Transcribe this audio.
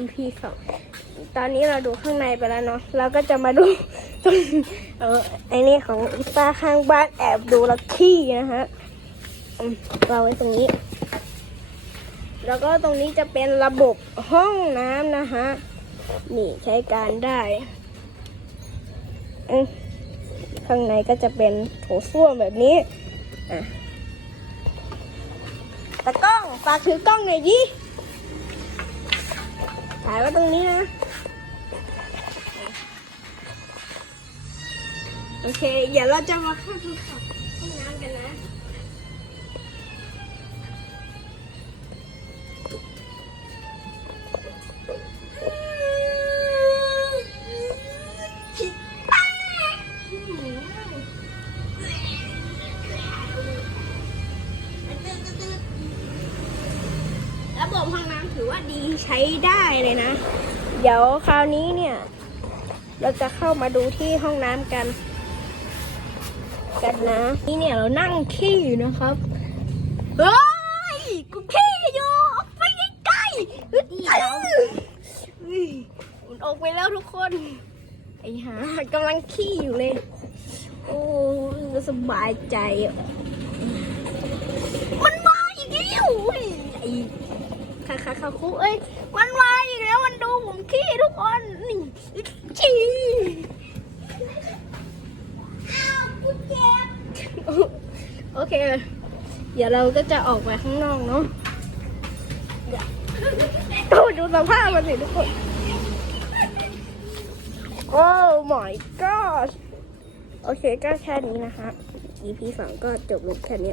EP สองตอนนี้เราดูข้างในไปแล้วเนาะเราก็จะมาดูตรงเออไอ้นี่ของป้าข้างบ้านแอบดูแล้วขี้นะฮะเราไว้ตรงนี้ แล้วก็ตรงนี้จะเป็นระบบห้องน้ำนะฮะนี่ใช้การได้ข้างในก็จะเป็นโถส้วมแบบนี้อะตะกล้องฝากถือกล้องหน่อยดิถ่ายไว้ตรงนี้นะ โอเค เดี๋ยวเราจะมาเข้าทดสอบห้องน้ำ บบห้องน้ำถือว่าดีใช้ได้เลยนะ เดี๋ยวคราวนี้เนี่ย เราจะเข้ามาดูที่ห้องน้ำกัน กันนะ นี่เนี่ยเรานั่งขี้อยู่นะครับเฮ้ยกูขี้อยู่ออกไปใกล้ๆเฮ้ยเฮ้ยมันออกไปแล้วทุกคน ไอ้ห่ากำลังขี้อยู่เลย โอ้สบายใจอะมันมาอีกแล้วเฮ้ยไอ้ คาคาคาคุเอ้ยมันมาอีกแล้วมันดูผมขี้ทุกคนนี่ฉี่อ้าวกูเจ็บโอเค เดี๋ยวเราก็จะออกไปข้างนอกเนาะดี๋ยวโอ้ดูสภาพมันสิทุกคน โอ้ my god โอเคก็แค่นี้นะคะ EP สองก็จบลงแค่นี้